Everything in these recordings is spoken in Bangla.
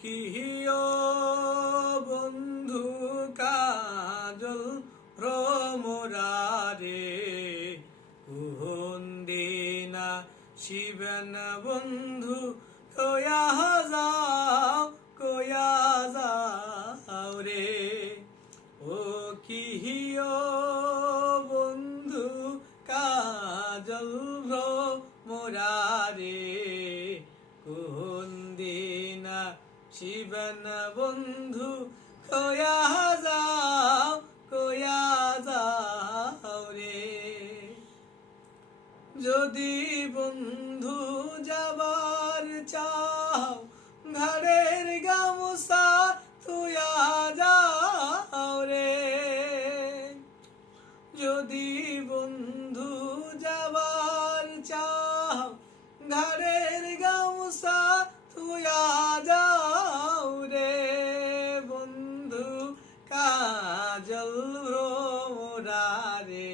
কিহিও বন্ধু কাজল ভ্রমরারে কুহন্দিনা শিবন বন্ধু কয়া যাও রে ও কিহিও বন্ধু কাজল ভ্রমরারে কুহন্দিনা শিবন বন্ধু কয়া যাও রে যদি বন্ধু যাবার চাও ঘরের গামুছা তুয়া যাও রে যদি বন্ধু যাবার চাও ঘরের গামুছা তুয়া যাও রে বন্ধু কাজল ভ্রমরারে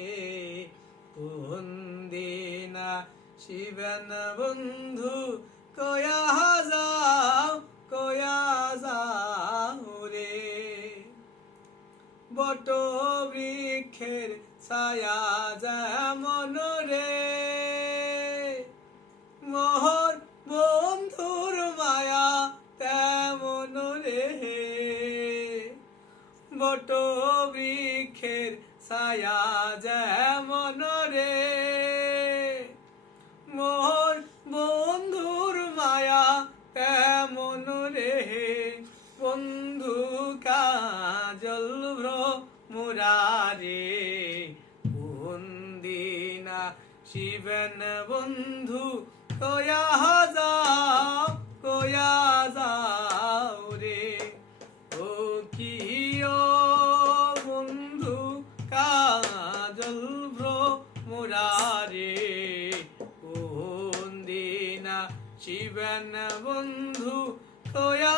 কুহন্দিনা শিবন বন্ধু কয়া যাও রে বট বৃক্ষের ছায়া যেমন রে মোহর বন্ধুর মায়া তেমন রে বট বৃক্ষের ছায়া যেমন রে মোর বন্ধুর মায়া তেমন রে বন্ধু কাজল ভ্রমরারে কুহন্দিনা শিবন বন্ধু কয়া যাও রে ও কিহিও বন্ধু কাজল ভ্রমরারে কুহন্দিনা শিবন বন্ধু কয়া